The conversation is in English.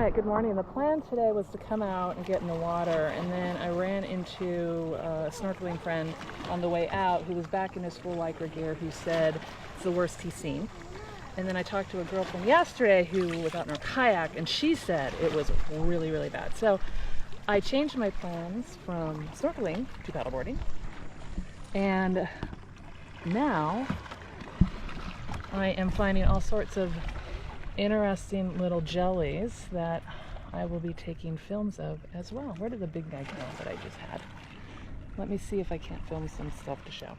Alright, good morning. The plan today was to come out and get in the water, and then I ran into a snorkeling friend on the way out who was back in his full Lycra gear who said it's the worst he's seen. And then I talked to a girlfriend yesterday who was out in her kayak, and she said it was really, really bad. So I changed my plans from snorkeling to paddleboarding, and now I am finding all sorts of interesting little jellies that I will be taking films of as well. Where did the big guy go that I just had? Let me see if I can't film some stuff to show.